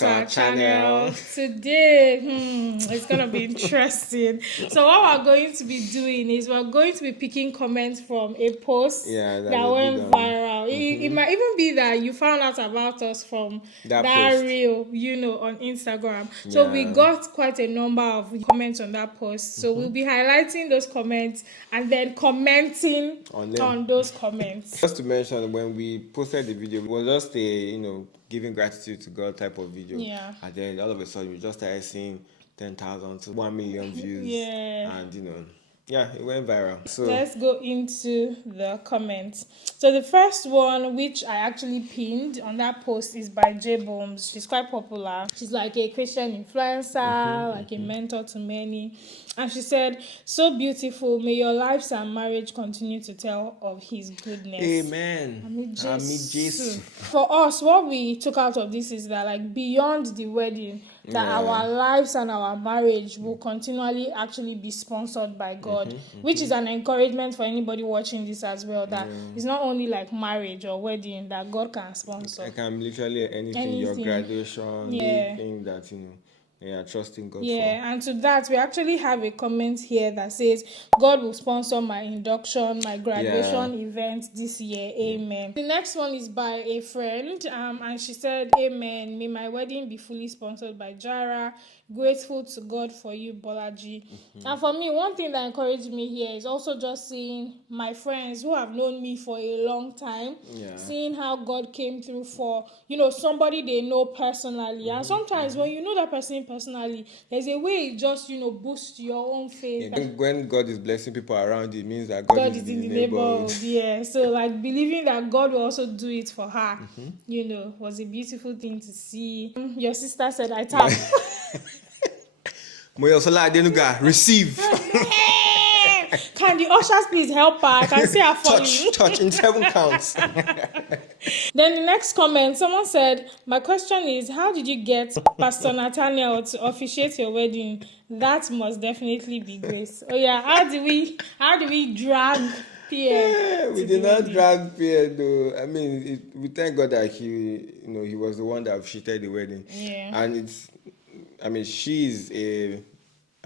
back to our channel. Today, it's gonna be interesting. So what we're going to be doing is we're going to be picking comments from a post that went viral. It might even be that you found out about us from that reel, on Instagram. So we got quite a number of comments on that post. So we'll be highlighting those comments and then commenting on those comments. Just to mention, when we posted the video, it was just a giving gratitude to God type of video. Yeah. And then all of a sudden we just started seeing 10,000 to 1 million views. Yeah. And it went viral. So let's go into the comments. So the first one, which I actually pinned on that post, is by J Bombs. She's quite popular. She's like a Christian influencer, like a mentor to many. And she said, "So beautiful. May your lives and marriage continue to tell of his goodness." Amen. Amen, Jesus. For us, what we took out of this is that, like, beyond the wedding, that our lives and our marriage will continually actually be sponsored by God, which is an encouragement for anybody watching this as well, that it's not only like marriage or wedding that God can sponsor. It can be literally anything. Your graduation, anything that trusting God for. And to that, we actually have a comment here that says, "God will sponsor my induction, my graduation event this year. Amen." The next one is by a friend, and she said, "Amen. May my wedding be fully sponsored by Jara. Grateful to God for you, Bolaji." And for me, one thing that encouraged me here is also just seeing my friends who have known me for a long time, seeing how God came through for, somebody they know personally. And sometimes when you know that person personally, there's a way it just, boosts your own faith. When God is blessing people around you, it means that God is in the neighborhood. Yeah, so like believing that God will also do it for her, was a beautiful thing to see. Your sister said, "I tap." Moyosola Adenuga, receive. Can the ushers please help her? I can see her falling. Touch in 7 counts. Then the next comment, someone said, "My question is, how did you get Pastor Nathaniel to officiate your wedding? That must definitely be grace." Oh yeah, how do we drag Pierre? We did not drag Pierre though. I mean, we thank God that he was the one that officiated the wedding. Yeah. And she's a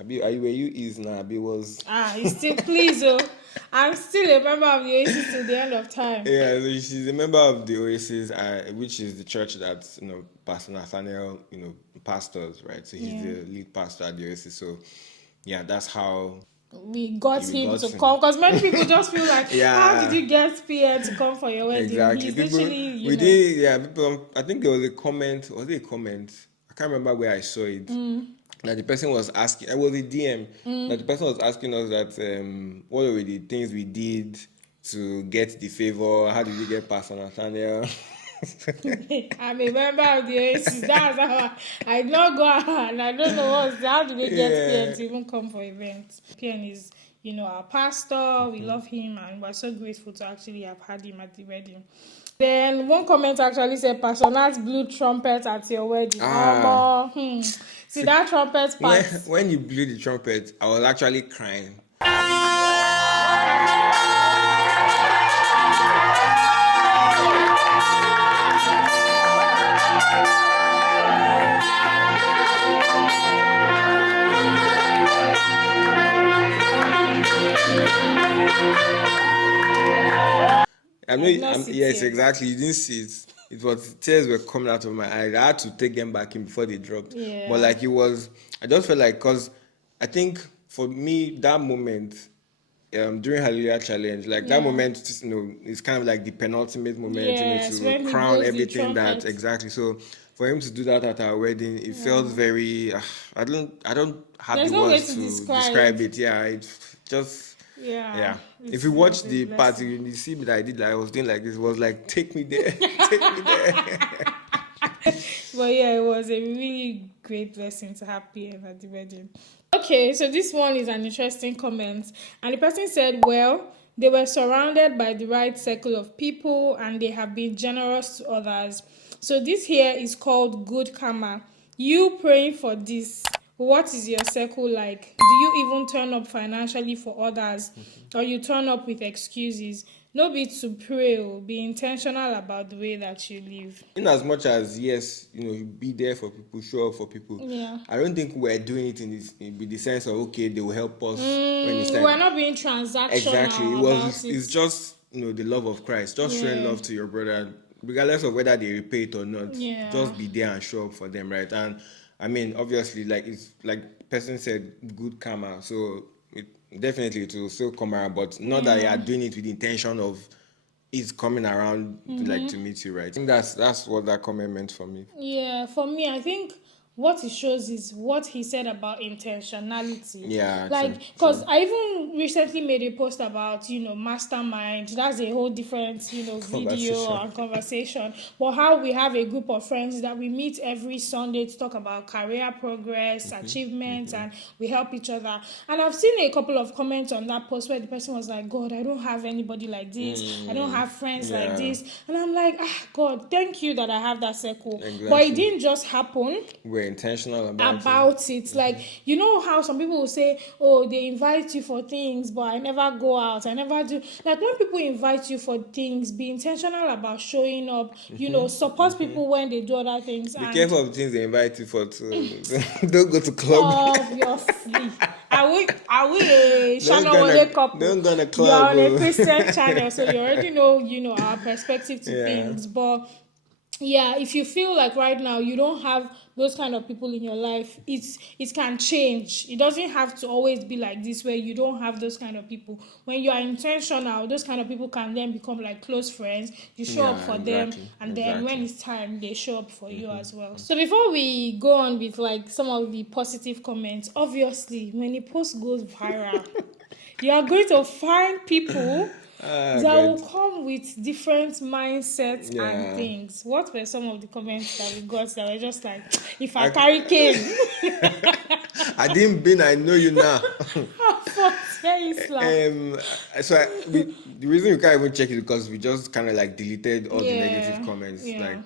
is now. He's still please. I'm still a member of the Oasis till the end of time. Yeah, so she's a member of the Oasis, which is the church that Pastor Nathaniel pastors, right? So he's the lead pastor at the Oasis. So that's how we got him to come, because many people just feel like, how did you get Pierre to come for your wedding? Exactly. He's literally, we did. People, I think there was a comment. Was it a comment? I can't remember where I saw it. That the person was asking, it was a DM, that the person was asking us that what were the things we did to get the favor? How did we get Pastor Nathaniel? I'm a member of the Oasis. That's how I not go and I don't know how do they get Pierre to even come for events. Pierre is, our pastor. We love him and we're so grateful to actually have had him at the wedding. Then one comment actually said, "Pastor Nat blew trumpet at your wedding." See that trumpet part. When you blew the trumpet, I was actually crying. Yes, exactly. You didn't see it. It was tears were coming out of my eyes. I had to take them back in before they dropped. Yeah. But I just felt like, because I think for me that moment during Hallelujah Challenge, that moment, is kind of like the penultimate moment, to crown everything that exactly. So for him to do that at our wedding, it felt very. I don't have the words to describe it. Yeah, it just. Yeah. If you watch the party, you see that I was doing like this. It was like, take me there, take me there. But it was a really great blessing to have Pierre at the wedding. Okay, so this one is an interesting comment. And the person said, "Well, they were surrounded by the right circle of people and they have been generous to others. So this here is called good karma. You praying for this. What is your circle like? Do you even turn up financially for others? Or you turn up with excuses? No be to pray, be intentional about the way that you live. In as much as yes, you be there for people, show up for people. Yeah. I don't think we're doing it in the sense of okay, they will help us when it's time. We're not being transactional. Exactly. About It's just the love of Christ. Just showing love to your brother, regardless of whether they repay it or not. Yeah. Just be there and show up for them, right? And I mean, obviously, like it's like person said, good karma. So definitely it will still come around, but not that you are doing it with the intention of it's coming around to meet you, right? I think that's what that comment meant for me. Yeah, for me, I think what it shows is what he said about intentionality. Yeah, like true. because I even recently made a post about mastermind. That's a whole different video and conversation. But how we have a group of friends that we meet every Sunday to talk about career progress, achievements, and we help each other. And I've seen a couple of comments on that post where the person was like, God, I don't have anybody like this. I don't have friends like this. And I'm like, God, thank you that I have that circle. Exactly. But it didn't just happen. We're intentional about it. Like, you know how some people will say, oh, they invite you for things, but I never go out. I never do. Like, when people invite you for things, be intentional about showing up. Support people when they do other things. Be careful of the things they invite you for too. Don't go to club. Obviously. Are we a channel couple? Don't go to club. You're on a Christian channel, so you already know our perspective to things. But yeah, if you feel like right now you don't have those kind of people in your life, it can change. It doesn't have to always be like this where you don't have those kind of people. When you are intentional, those kind of people can then become like close friends. You show up for them, and then when it's time, they show up for you as well. So before we go on with like some of the positive comments, obviously when a post goes viral, you are going to find people that will come with different mindsets and things. What were some of the comments that we got that were just like, if I carry cane? I didn't been, I know you now. So the reason we can't even check it because we just kind of like deleted all the negative comments. Like,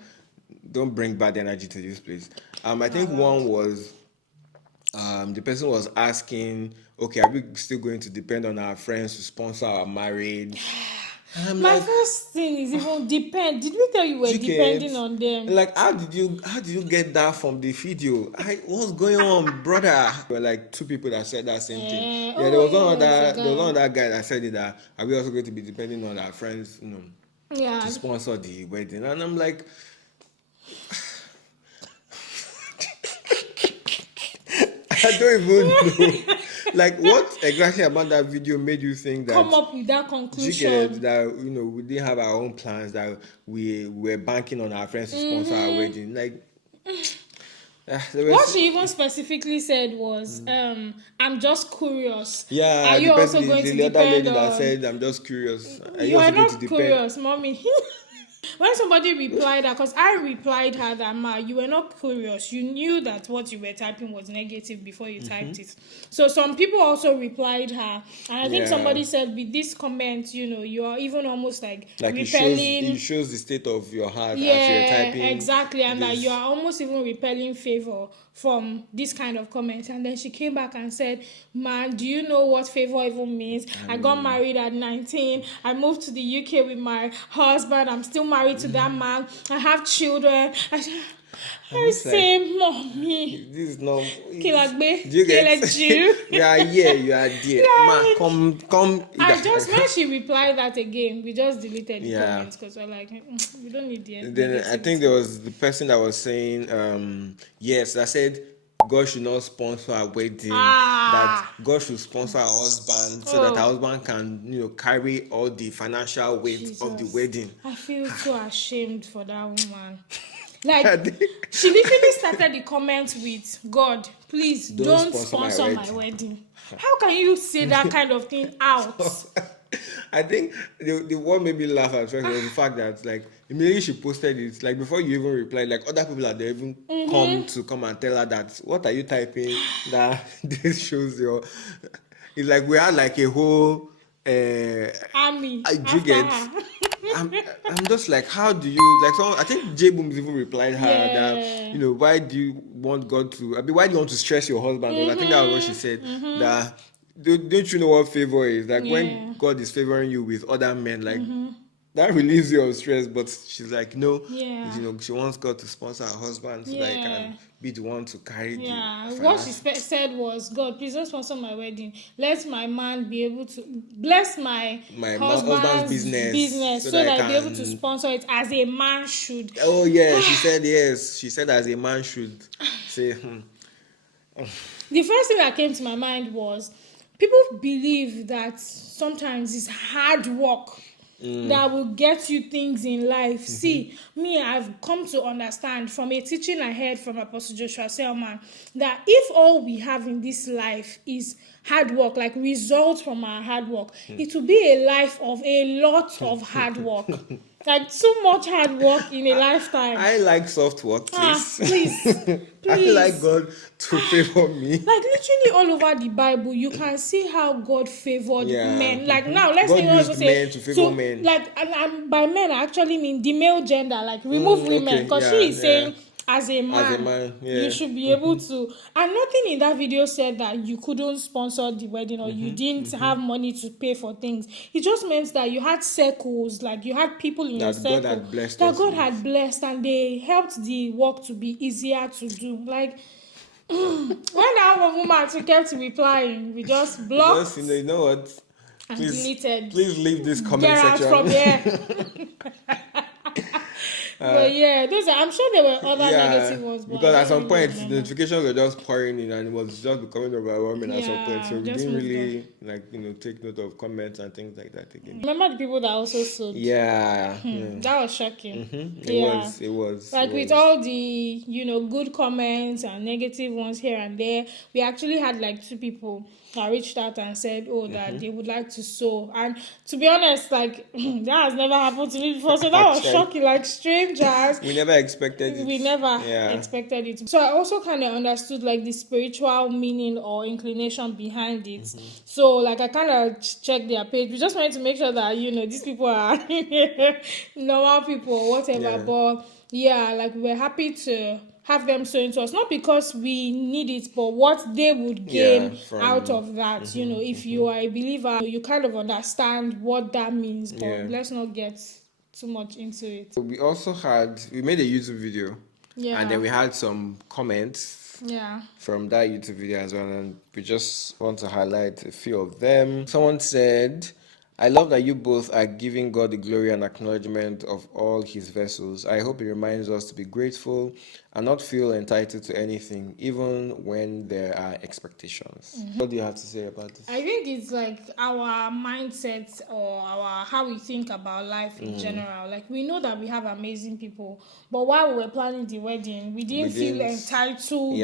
don't bring bad energy to this place. I think one was the person was asking, okay, are we still going to depend on our friends to sponsor our marriage? My first thing is even depend. Did we tell you we're depending on them? Like, how did you get that from the video? What's going on, brother? There were like two people that said that same thing. There was one other guy that said it, that are we also going to be depending on our friends, to sponsor the wedding? And I'm like, I don't even know. Like, what exactly about that video made you think that come up with that conclusion? That we didn't have our own plans, that we were banking on our friends to sponsor our wedding. Like, what she even specifically said was, I'm just curious. Yeah, are you also going to depend on? The other lady that said, I'm just curious. You are not curious, mommy. When somebody replied that, because I replied her that, Ma, you were not curious. You knew that what you were typing was negative before you typed it. So some people also replied her. And I think somebody said with this comment, you are even almost like repelling. It shows the state of your heart as you're typing. Exactly. And that you are almost even repelling favor from this kind of comment. And then she came back and said, man, do you know what favor even means? I got married at 19. I moved to the UK with my husband. I'm still married to that man. I have children. I say, mommy, this is not. Kilagbe, do you get you? You are here, you are there. Ma, come. I just when she replied that again, we just deleted the comments because we're like, we don't need the end. Then I think there was the person that was saying, yes, that said God should not sponsor our wedding. That God should sponsor our husband so that our husband can, carry all the financial weight of the wedding. I feel so ashamed for that woman. Like, she literally started the comment with, God, please don't sponsor my wedding. How can you say that kind of thing out? I think the one made me laugh at first was the fact that, like, immediately she posted it, like, before you even replied, like, other people that they even come and tell her that, what are you typing? That this shows your... It's like we had, like, a whole... army you get... I'm just like, how do you, like, someone, I think J Booms even replied her that, why do you want God to, why do you want to stress your husband? I think that was what she said, that don't you know what favor is? Like when God is favoring you with other men, like that relieves you of stress. But she's like, no, you know, she wants God to sponsor her husband so that he can be the one to carry the what she said was, God, please don't sponsor my wedding. Let my man be able to bless my husband's business so that he'll be able to sponsor it as a man should. Oh yeah, she said yes. She said as a man should say. The first thing that came to my mind was people believe that sometimes it's hard work that will get you things in life. See, me, I've come to understand from a teaching I heard from Apostle Joshua Selman that if all we have in this life is hard work, like results from our hard work, it will be a life of a lot of hard work. Like too much hard work in a lifetime. I like soft work, please. Please. I like God to favor me. Like literally all over the Bible, you can see how God favored men. Like now, let's God say used men to favor men. Like, and by men, I actually mean the male gender. Like remove women, because she is saying as a man, you should be able to. And nothing in that video said that you couldn't sponsor the wedding or you didn't have money to pay for things. It just meant that you had circles, like you had people in your circle that God had blessed, and they helped the work to be easier to do. Like when that woman kept replying, we just blocked. Just, you know what? Deleted. Please leave this comment section. Get out from here. But yeah, I'm sure there were other negative ones. Because at some point, the notifications were just pouring in and it was just becoming overwhelming at some point. So we didn't really, take note of comments and things like that again. Remember the people that also sold? Yeah. That was shocking. It was. With all the, good comments and negative ones here and there, we actually had 2 people that reached out and said, that they would like to sow. And to be honest, that has never happened to me before. So that was shocking, strangers. We never expected it. We never expected it. So I also kind of understood the spiritual meaning or inclination behind it. So I kind of checked their page. We just wanted to make sure that, these people are normal people or whatever. But we're happy to have them sow into us, not because we need it, but what they would gain out of that. If you are a believer, you kind of understand what that means, but let's not get too much into it. We also we made a YouTube video, and then we had some comments from that YouTube video as well, and we just want to highlight a few of them. Someone said, I love that you both are giving God the glory and acknowledgement of all his vessels. I hope it reminds us to be grateful and not feel entitled to anything, even when there are expectations. What do you have to say about this? I think it's our mindset or how we think about life in general. We know that we have amazing people, but while we were planning the wedding, we didn't feel entitled to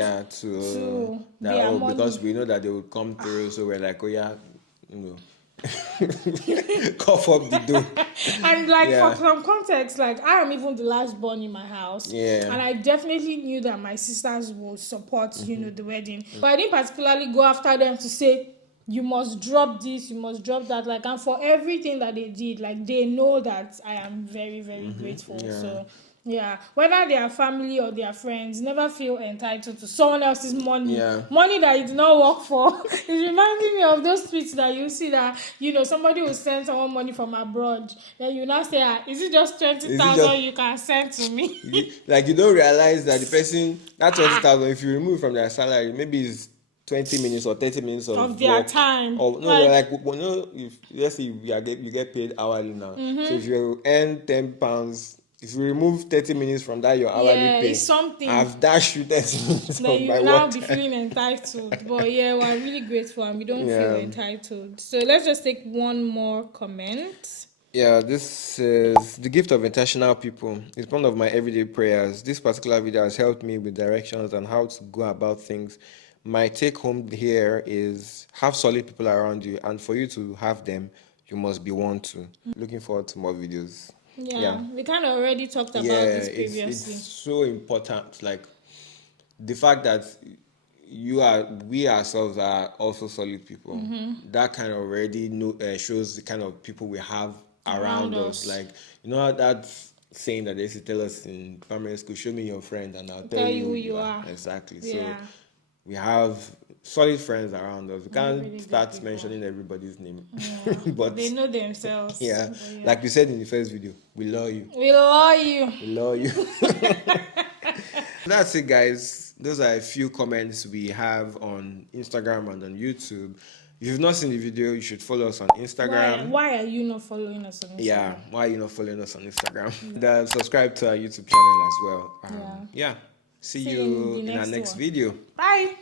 their money. Because we know that they would come through, so we're like, cough up the dough. And for some context, I am even the last born in my house, and I definitely knew that my sisters would support the wedding, but I didn't particularly go after them to say you must drop this, you must drop that, and for everything that they did, they know that I am very, very grateful. So whether they are family or their friends, never feel entitled to someone else's money. Money that you did not work for. It's reminding me of those tweets that you see that, somebody will send someone money from abroad. Then you now say, is it just 20,000 you can send to me? You don't realize that the person, that 20,000, if you remove from their salary, maybe it's 20 minutes or 30 minutes of their work. time. Or if let's say you get paid hourly now. So if you earn £10, if you remove 30 minutes from that, your hourly pay, it's something. I've dashed you 30 minutes. Then you now be feeling entitled. But we're really grateful and we don't feel entitled. So let's just take one more comment. This is the gift of intentional people. It's one of my everyday prayers. This particular video has helped me with directions on how to go about things. My take home here is have solid people around you, and for you to have them, you must be one to. Looking forward to more videos. We kind of already talked about this previously. It's so important, the fact that we ourselves are also solid people. That kind of already shows the kind of people we have around us. That saying that they used to tell us in primary school, show me your friend and I'll tell you who you are. Exactly. So we have solid friends around us. We can't really start mentioning everybody's name. Yeah. But they know themselves. yeah, like we said in the first video, we love you. We love you. We love you. That's it, guys. Those are a few comments we have on Instagram and on YouTube. If you've not seen the video, you should follow us on Instagram. Why are you not following us on Instagram? Yeah, why are you not following us on Instagram? And subscribe to our YouTube channel as well. Yeah. See you in our next video. Bye.